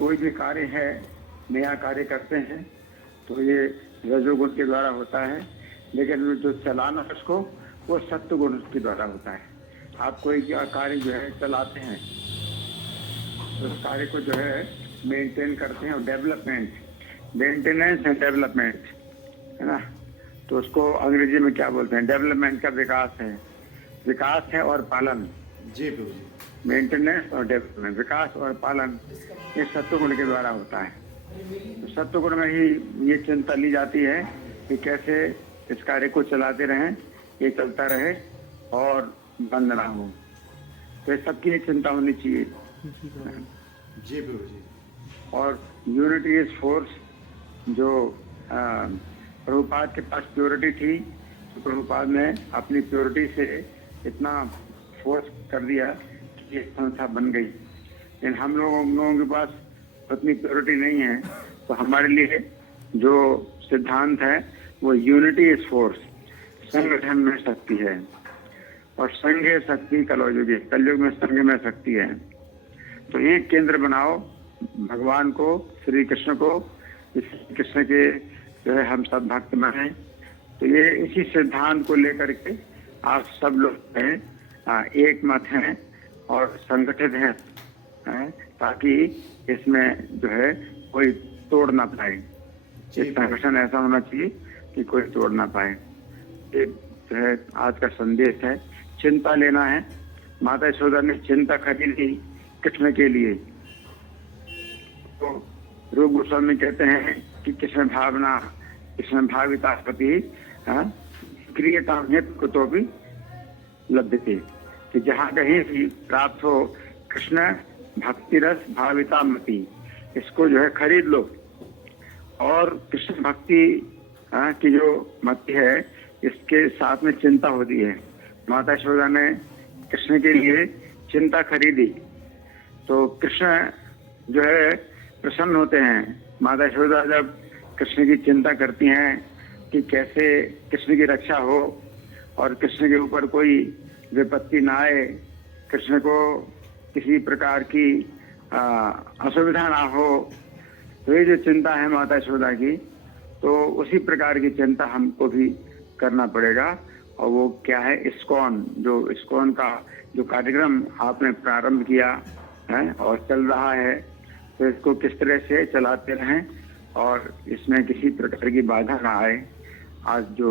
कोई भी कार्य है, नया कार्य करते हैं तो ये रजोगुण के द्वारा होता है, लेकिन जो चलाना उसको वो सत्वगुण के द्वारा होता है। आप कोई कार्य जो है चलाते हैं तो उस कार्य को जो है मेंटेन करते हैं, और डेवलपमेंट, मेंटेनेंस एंड डेवलपमेंट है ना, तो उसको अंग्रेजी में क्या बोलते हैं? डेवलपमेंट का विकास है, विकास है और पालन। जी प्रभु जी। मेंटेनेंस और डेवलपमेंट, विकास और पालन, ये सत्वगुण के द्वारा होता है। तो सत्वगुण में ही ये चिंता ली जाती है कि कैसे इस कार्य को चलाते रहें, ये चलता रहे और बंद ना हो। तो सबकी एक चिंता होनी चाहिए। जी प्रभु जी। और यूनिटी इज फोर्स, जो प्रभुपाद के पास प्योरिटी थी, तो प्रभुपाद ने अपनी प्योरिटी से इतना फोर्स कर दिया कि ये संस्था बन गई। लेकिन हम लोगों के पास उतनी प्योरिटी नहीं है, तो हमारे लिए जो सिद्धांत है वो यूनिटी इज फोर्स, संगठन में शक्ति है, और संघे शक्ति कलयुगे, कलयुग में संघ में शक्ति है। तो एक केंद्र बनाओ भगवान को, श्री कृष्ण को, श्री कृष्ण के जो है हम सब भक्त बने। तो ये इसी सिद्धांत को लेकर के आप सब लोग हैं, एक मत हैं और संगठित हैं, ताकि इसमें जो है कोई तोड़ ना पाए। ये संगठन ऐसा होना चाहिए कि कोई तोड़ ना पाए। ये जो है आज का संदेश है, चिंता लेना है। माता यशोदा ने चिंता खरीदी कृष्ण के लिए, तो रूप गोस्वामी कहते हैं कि कृष्ण भावना, कृष्ण भावितापति क्रियता तो भी लभ्यते, कि जहाँ कहीं भी प्राप्त हो कृष्ण भक्ति रस भाविता मति, इसको जो है खरीद लो। और कृष्ण भक्ति की जो मति है, इसके साथ में चिंता होती है। माता यशोदा ने कृष्ण के लिए चिंता खरीदी, तो कृष्ण जो है प्रसन्न होते हैं। माता यशोदा जब कृष्ण की चिंता करती हैं कि कैसे कृष्ण की रक्षा हो और कृष्ण के ऊपर कोई विपत्ति ना आए, कृष्ण को किसी प्रकार की असुविधा ना हो, तो ये जो चिंता है माता यशोदा की, तो उसी प्रकार की चिंता हमको भी करना पड़ेगा। और वो क्या है, इस्कॉन, जो इस्कॉन का जो कार्यक्रम आपने प्रारंभ किया है और चल रहा है, तो इसको किस तरह से चलाते रहें और इसमें किसी प्रकार की बाधा ना आए। आज जो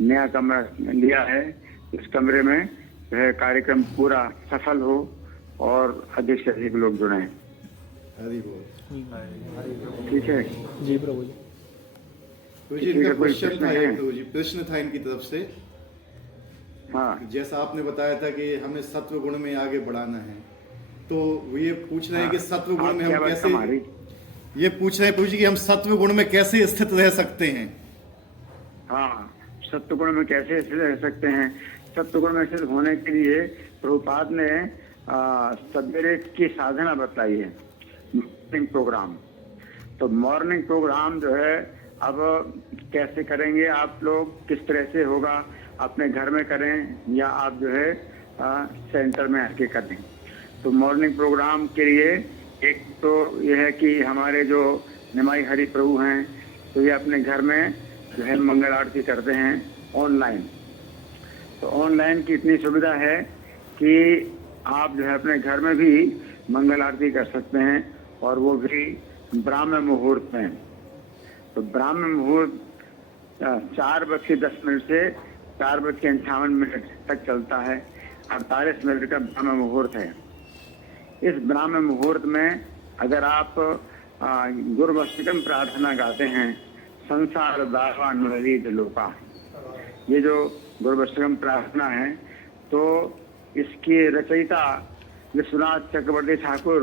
नया कमरा लिया है, इस कमरे में जो है कार्यक्रम पूरा सफल हो और अधिक से अधिक लोग जुड़े। ठीक है जी प्रभु जी। प्रभु जी, इनका क्वेश्चन था प्रभु जी, प्रश्न था इनकी तरफ से। हाँ, जैसा आपने बताया था कि हमें सत्व गुण में आगे बढ़ाना है, तो ये पूछ रहे हैं कि सत्व गुण में हम कैसे, ये पूछ रहे हैं प्रभु जी कि हम सत्व गुण में कैसे स्थित रह सकते हैं। हाँ, सत्व गुण में कैसे स्थित रह सकते हैं? सत्व गुण में स्थित होने के लिए प्रभुपाद ने सवेरे की साधना बताई है, मॉर्निंग प्रोग्राम। तो मॉर्निंग प्रोग्राम जो है अब कैसे करेंगे आप लोग, किस तरह से होगा, अपने घर में करें या आप जो है सेंटर में आके करें। तो मॉर्निंग प्रोग्राम के लिए एक तो यह है कि हमारे जो निमाई हरि प्रभु हैं, तो ये अपने घर में जो है मंगल आरती करते हैं ऑनलाइन। तो ऑनलाइन की इतनी सुविधा है कि आप जो है अपने घर में भी मंगल आरती कर सकते हैं, और वो भी ब्राह्म मुहूर्त में। तो ब्राह्म मुहूर्त 4:10 से 4:58 तक चलता है। 48 मिनट का ब्राह्म मुहूर्त है। इस ब्राह्म मुहूर्त में अगर आप गुरुवष्टकम प्रार्थना गाते हैं, संसार दावा नुरीत लोका, ये जो गुरुवष्टकम प्रार्थना है, तो इसकी रचयिता विश्वनाथ चक्रवर्ती ठाकुर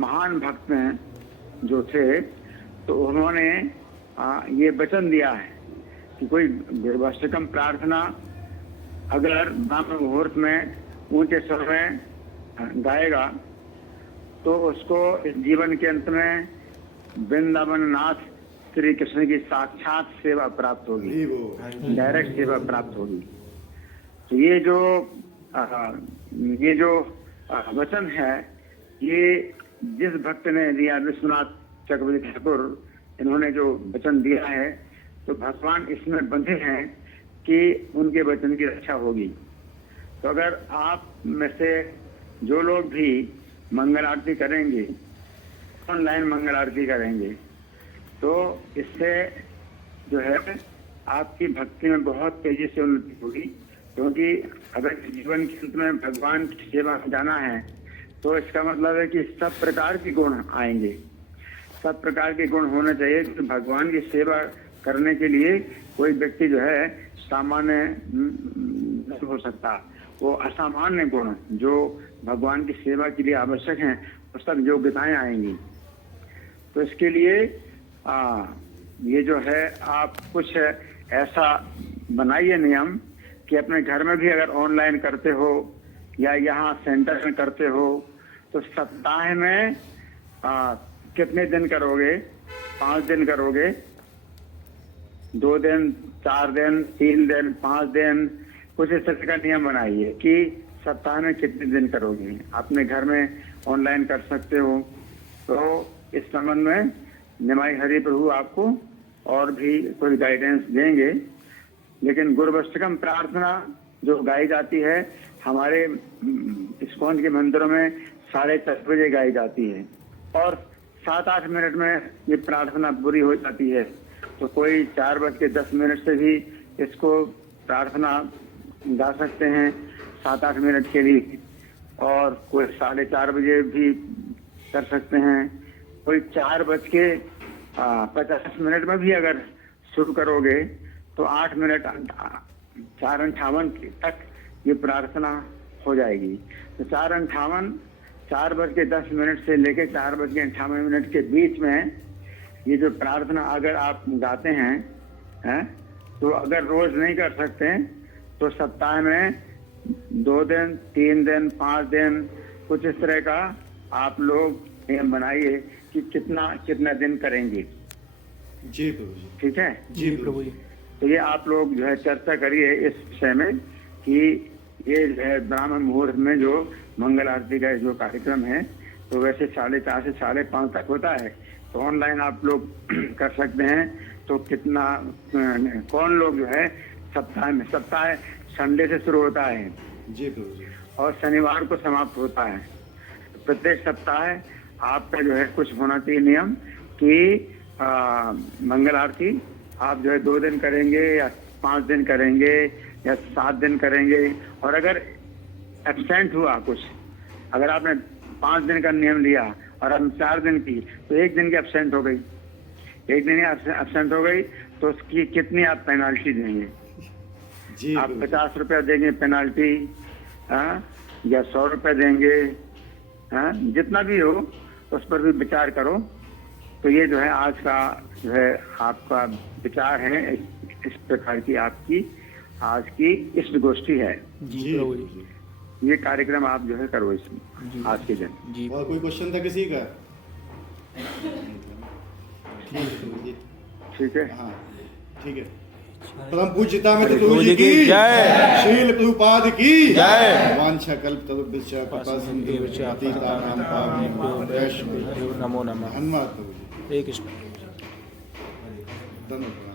महान भक्त में जो थे, तो उन्होंने ये वचन दिया है कि कोई गुरुवष्टकम प्रार्थना अगर ब्राह्म मुहूर्त में ऊंचे स्वर में गाएगा, तो उसको इस जीवन के अंत में वृंदावन नाथ श्री कृष्ण की साक्षात सेवा प्राप्त होगी, डायरेक्ट सेवा प्राप्त होगी। तो ये जो वचन है, ये जिस भक्त ने दिया, विश्वनाथ चक्रवर्ती ठाकुर, इन्होंने जो वचन दिया है, तो भगवान इसमें बंधे हैं कि उनके वचन की रक्षा होगी। तो अगर आप में से जो लोग भी मंगल आरती करेंगे, ऑनलाइन मंगल आरती करेंगे, तो इससे जो है आपकी भक्ति में बहुत तेजी से उन्नति होगी। क्योंकि अगर जीवन के अंत में भगवान की सेवा में जाना है, तो इसका मतलब है कि सब प्रकार के गुण आएंगे, सब प्रकार के गुण होने चाहिए। तो भगवान की सेवा करने के लिए कोई व्यक्ति जो है सामान्य नहीं हो सकता, वो असामान्य गुण जो भगवान की सेवा के लिए आवश्यक हैं, वो सब योग्यताएं आएंगी। तो इसके लिए ये जो है आप कुछ ऐसा बनाइए नियम कि अपने घर में भी अगर ऑनलाइन करते हो या यहाँ सेंटर में करते हो, तो सप्ताह में कितने दिन करोगे? 5 दिन करोगे, 2 दिन, 4 दिन, 3 दिन, 5 दिन, कुछ इस तरह का नियम बनाइए कि सप्ताह में कितने दिन करोगे। अपने घर में ऑनलाइन कर सकते हो। तो इस संबंध में निमाई हरि प्रभु आपको और भी कुछ गाइडेंस देंगे। लेकिन गुरुवष्टकम प्रार्थना जो गाई जाती है हमारे इस्कॉन के मंदिरों में 4:30 बजे गाई जाती है, और 7-8 मिनट में ये प्रार्थना पूरी हो जाती है। तो कोई 4:10 से भी इसको प्रार्थना गा सकते हैं 7-8 मिनट के लिए, और कोई 4:30 बजे भी कर सकते हैं। कोई 4:50 में भी अगर शुरू करोगे तो 8 मिनट 4:58 तक ये प्रार्थना हो जाएगी। तो 4:10 से लेके 4:58 के बीच में ये जो प्रार्थना अगर आप गाते हैं, तो अगर रोज नहीं कर सकते तो सप्ताह में 2 दिन, 3 दिन, 5 दिन, कुछ इस तरह का आप लोग नियम बनाइए कि कितना दिन करेंगे। जी प्रभु जी। ठीक है जी प्रभु जी। तो ये आप लोग जो है चर्चा करिए इस विषय में कि ये जो है ब्राह्मण मुहूर्त में जो मंगल आरती का जो कार्यक्रम है, तो वैसे 4:30 से 5:30 तक होता है। तो ऑनलाइन आप लोग कर सकते हैं। तो कितना कौन लोग जो है सप्ताह संडे से शुरू होता है जी प्रभु जी, और शनिवार को समाप्त होता है। प्रत्येक सप्ताह आपका जो है कुछ होना चाहिए नियम कि मंगल आरती आप जो है 2 दिन करेंगे या 5 दिन करेंगे या 7 दिन करेंगे। और अगर एब्सेंट हुआ कुछ, अगर आपने 5 दिन का नियम लिया और हम 4 दिन की, तो 1 दिन की एब्सेंट हो गई, 1 दिन एब्सेंट हो गई, तो उसकी कितनी आप पेनाल्टी देंगे? जी आप 50 रुपया देंगे पेनाल्टी, या 100 रुपया देंगे, जितना भी हो उस पर भी विचार करो। तो ये जो है आज का जो है आपका विचार है, इस प्रकार की आपकी आज की इष्ट गोष्ठी है। जी प्रभु जी। ये कार्यक्रम आप जो है करो इसमें आज के दिन। जी। और कोई क्वेश्चन था किसी का? ठीक है। हाँ ठीक है। परम पूज्यता में प्रभु जी की जय, श्रील प्रभुपाद की जय। वांछा कल्पतरुभ्यश्च कृपा सिंधुभ्यश्च पतितानां पावनेभ्यो वैष्णवेभ्यो नमो नमः। धन्यवाद प्रभु जी। हरे कृष्ण। धन्यवाद।